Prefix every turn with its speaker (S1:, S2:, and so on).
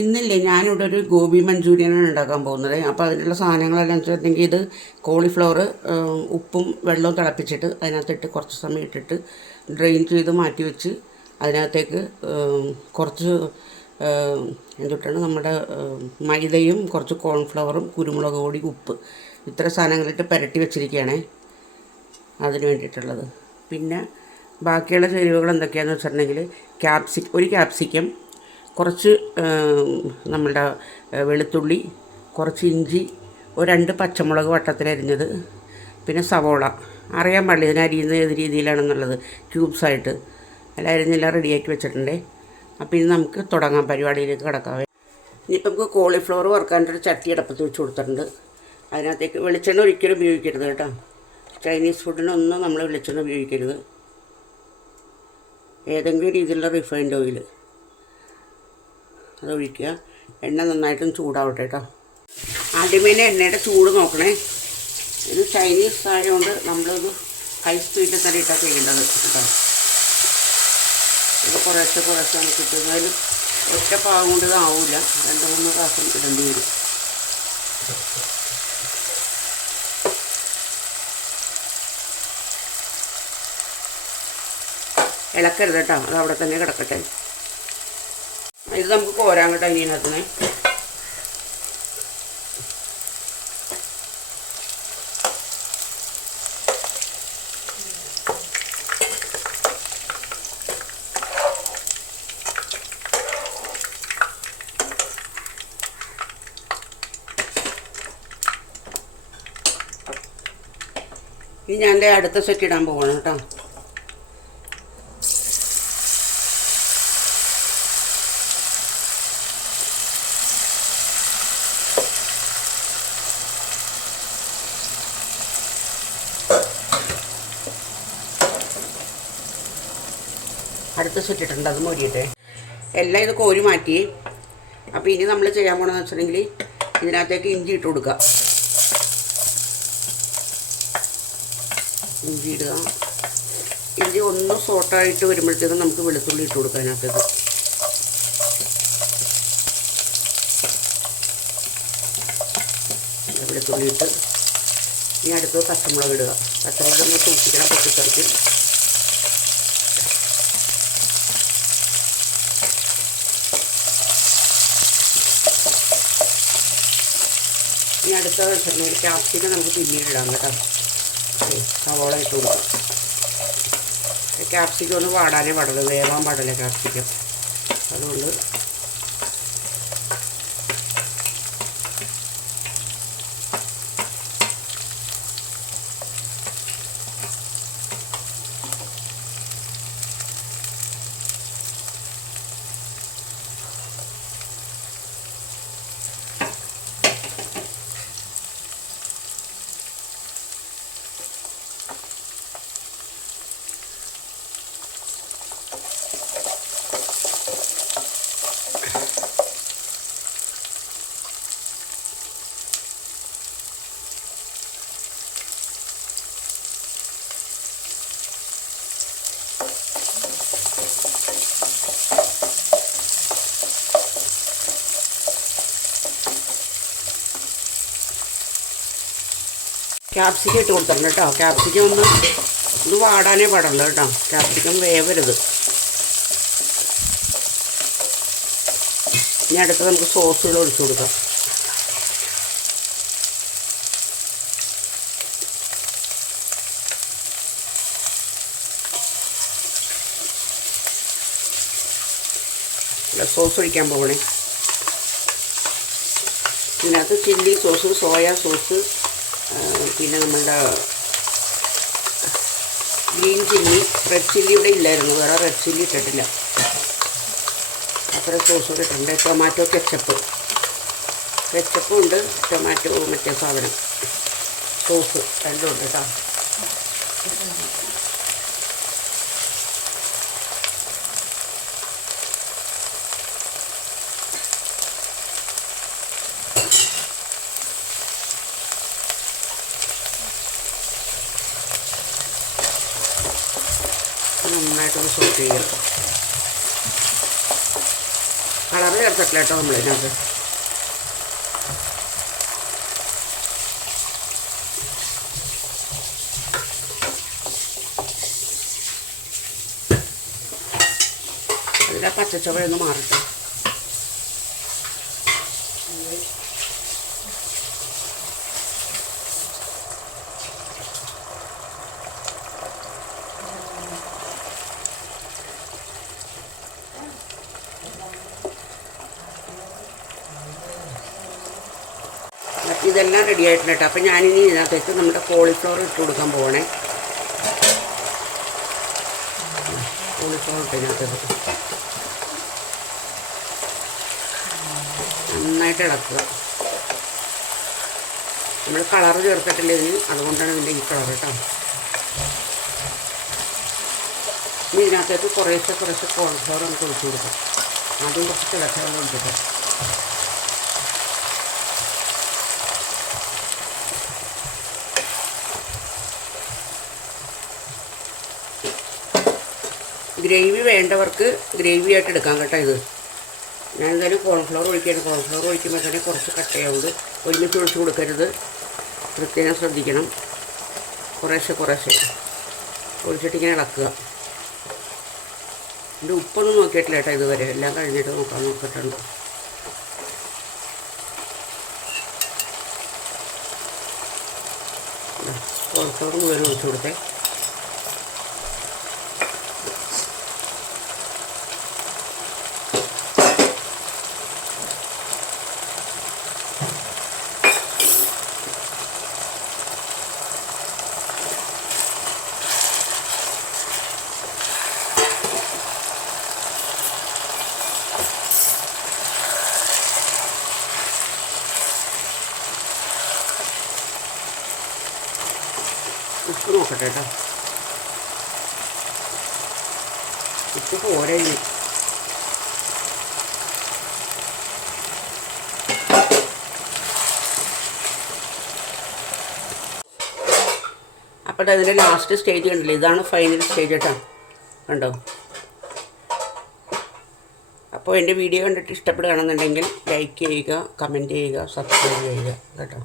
S1: ഇന്നില്ലേ ഞാനിവിടെ ഒരു ഗോബി മഞ്ചൂരിയനാണ് ഉണ്ടാക്കാൻ പോകുന്നത്. അപ്പോൾ അതിനുള്ള സാധനങ്ങളെല്ലാം വെച്ചിട്ടുണ്ടെങ്കിൽ ഇത് കോളിഫ്ലവർ ഉപ്പും വെള്ളവും തിളപ്പിച്ചിട്ട് അതിനകത്തിട്ട് കുറച്ച് സമയം ഇട്ടിട്ട് ഡ്രെയിൻ ചെയ്ത് മാറ്റി വെച്ച് അതിനകത്തേക്ക് കുറച്ച് എന്തുട്ടാണ് നമ്മുടെ മൈദയും കുറച്ച് കോൺഫ്ലവറും കുരുമുളക് പൊടി ഉപ്പ് ഇത്ര സാധനങ്ങളിട്ട് പുരട്ടി വെച്ചിരിക്കുകയാണേ അതിന് വേണ്ടിയിട്ടുള്ളത്. പിന്നെ ബാക്കിയുള്ള ചേരുവകൾ എന്തൊക്കെയാണെന്ന് വെച്ചിട്ടുണ്ടെങ്കിൽ ക്യാപ്സി ഒരു ക്യാപ്സിക്കം കുറച്ച് നമ്മളുടെ വെളുത്തുള്ളി കുറച്ച് ഇഞ്ചി ഒരു രണ്ട് പച്ചമുളക് വട്ടത്തിലരിഞ്ഞത് പിന്നെ സവോള. അറിയാൻ പാടില്ല ഇതിന് അരിയുന്ന ഏത് രീതിയിലാണെന്നുള്ളത്. ക്യൂബ്സായിട്ട് എല്ലാം അരിഞ്ഞെല്ലാം റെഡിയാക്കി വെച്ചിട്ടുണ്ടേ. അപ്പോൾ ഇനി നമുക്ക് തുടങ്ങാം പരിപാടിയിലേക്ക് കിടക്കാവേ. ഇനിയിപ്പോൾ നമുക്ക് കോളിഫ്ലവർ വറുക്കാനൊരു ചട്ടി അടപ്പത്ത് വെച്ച് കൊടുത്തിട്ടുണ്ട്. അതിനകത്തേക്ക് വെളിച്ചെണ്ണ ഒരിക്കലും ഉപയോഗിക്കരുത് കേട്ടോ. ചൈനീസ് ഫുഡിനൊന്നും നമ്മൾ വെളിച്ചെണ്ണ ഉപയോഗിക്കരുത്. ഏതെങ്കിലും രീതിയിലുള്ള റിഫൈൻഡ് ഓയിൽ അത് ഒഴിക്കുക എണ്ണ നന്നായിട്ടും ചൂടാവട്ടെ കേട്ടോ ആദ്യമേനെ എണ്ണയുടെ ചൂട് നോക്കണേ. ഇത് ചൈനീസ് ആയതുകൊണ്ട് നമ്മളൊരു ഹൈ സ്പീഡിൽ തന്നെ ഇട്ടാണ് ചെയ്യേണ്ടത് കേട്ടോ ഇത് കുറേശ്ശെ കുറേശ്ശെ നമുക്ക് ഇട്ടുന്നതിൽ ഒറ്റ പാവം കൊണ്ട് ഇതാവില്ല രണ്ട് മൂന്ന് പ്രാവശ്യം ഇടേണ്ടി വരും. ഇളക്കരുത് കേട്ടോ അത് അവിടെ തന്നെ കിടക്കട്ടെ. ഇത് നമുക്ക് കോരാൻ കേട്ടോ ഇതിനകത്തിന് ഇനി ഞാൻ അടുത്ത സെറ്റ് ഇടാൻ പോകണം കേട്ടോ. അടുത്ത സെറ്റിട്ടുണ്ട് അത് മൂടിയിട്ട് എല്ലാം ഇത് കോരി മാറ്റി. അപ്പോൾ ഇനി നമ്മൾ ചെയ്യാൻ പോകണമെന്ന് വെച്ചിട്ടുണ്ടെങ്കിൽ ഇതിനകത്തേക്ക് ഇഞ്ചി ഇട്ട് കൊടുക്കുക ഇഞ്ചി ഇടുക. ഇഞ്ചി ഒന്ന് സോട്ടായിട്ട് വരുമ്പോഴത്തേക്കും നമുക്ക് വെളുത്തുള്ളി ഇട്ട് കൊടുക്കാം അതിനകത്തേക്ക്. വെളുത്തുള്ളി ഇട്ട്. ഇനി അടുത്തത് പച്ചമുളക് ഇടുക. പച്ചമുളക് ഒന്ന് സൂക്ഷിക്കണം പൊട്ടിത്തെറിക്കും ഇനി അടുത്ത വെച്ചിട്ടുണ്ടെങ്കിൽ ക്യാപ്സിക്കം നമുക്ക് പിന്നീട് ഇടാം കേട്ടോ. സവോള ഇട്ട് കൊടുക്കാം. ക്യാപ്സിക്കം വാടാനേ പാടുള്ളൂ വേവാൻ പാടില്ല ക്യാപ്സിക്കം അതുകൊണ്ട് ക്യാപ്സിക്കം ഇട്ട് കൊടുത്തിട്ടുണ്ട് കേട്ടോ. ക്യാപ്സിക്കം ഒന്ന് ഇത് വാടാനേ പാടുള്ളൂ കേട്ടോ. ക്യാപ്സിക്കം വേവരുത്. ഇനി അടുത്ത് നമുക്ക് സോസ് കൂടെ ഒഴിച്ചു കൊടുക്കാം. സോസ് ഒഴിക്കാൻ പോകണേ ഇതിനകത്ത് ചില്ലി സോസ് സോയാ സോസ് പിന്നെ നമ്മളുടെ ഗ്രീൻ ചില്ലി റെഡ് ചില്ലി ഇവിടെ ഇല്ലായിരുന്നു. വേറെ റെഡ് ചില്ലി ഇട്ടിട്ടില്ല. അത്ര സോസ് കൂടെ ഇട്ടിട്ടുണ്ട്. ടൊമാറ്റോ കെച്ചപ്പ് കെച്ചപ്പും ഉണ്ട്. ടൊമാറ്റോ മറ്റേ സാധനം. സോസ് രണ്ടും ഉണ്ട് കേട്ടോ നന്നായിട്ടൊന്ന് സോട്ട് കളറ് ചേർത്തിട്ടില്ല കേട്ടോ നമ്മളിതിനകത്ത് അതിന്റെ പച്ചച്ചവഴൊന്ന് മാറട്ടെ. ഇതെല്ലാം റെഡി ആയിട്ടുണ്ട് കേട്ടോ അപ്പം ഞാനിനി ഇതിനകത്തേക്ക് നമ്മുടെ കോളിഫ്ലവർ ഇട്ട് കൊടുക്കാൻ പോകണേ കോളിഫ്ലവർ ഇട്ട് ഇതിനകത്തേക്ക് നന്നായിട്ട് ഇളക്കുക. നമ്മൾ കളർ ചേർത്തിട്ടില്ല ഇതിന് അതുകൊണ്ടാണ് ഇതിന്റെ ഈ കളർ കേട്ടോ ഇനി ഇതിനകത്തേക്ക് കുറേശ്ശെ കുറേശ്ശെ കോളിഫ്ലവർ നമുക്ക് ഒഴിച്ചു കൊടുക്കാം. ആദ്യം കുറച്ച് കിടക്കാൻ വെള്ളം ഗ്രേവി വേണ്ടവർക്ക് ഗ്രേവി ആയിട്ട് എടുക്കാം കേട്ടോ ഇത്. ഞാൻ എന്തായാലും കോൺഫ്ലവർ ഒഴിക്കുകയാണ് കോൺഫ്ലവർ ഒഴിക്കുമ്പോൾ തന്നെ കുറച്ച് കട്ടയാവുന്നത് ഒരുമിച്ച് ഒഴിച്ച് കൊടുക്കരുത്. പ്രത്യേകം ശ്രദ്ധിക്കണം. കുറേശ്ശെ കുറേശ്ശെ. ഒഴിച്ചിട്ട് ഇങ്ങനെ ഇളക്കുക. എന്റെ ഉപ്പൊന്നും നോക്കിയിട്ടില്ല കേട്ടോ ഇതുവരെ. എല്ലാം കഴിഞ്ഞിട്ട് നോക്കാൻ നോക്കിയിട്ടുണ്ട് കോൺഫ്ലവർ മുഴുവൻ ഒഴിച്ചു കൊടുത്തേ. ഉപ്പ് നോക്കട്ടെ കേട്ടോ. ഉപ്പ് പോരെ അപ്പോൾ അതിന്റെ ലാസ്റ്റ് സ്റ്റേജ് കണ്ടില്ലേ? ഇതാണ് ഫൈനൽ സ്റ്റേജ് കേട്ടോ. കണ്ടോ? അപ്പോൾ എന്റെ വീഡിയോ കണ്ടിട്ട് ഇഷ്ടപ്പെടുകയാണെന്നുണ്ടെങ്കിൽ ലൈക്ക് ചെയ്യുക കമന്റ് ചെയ്യുക സബ്സ്ക്രൈബ് ചെയ്യുക കേട്ടോ.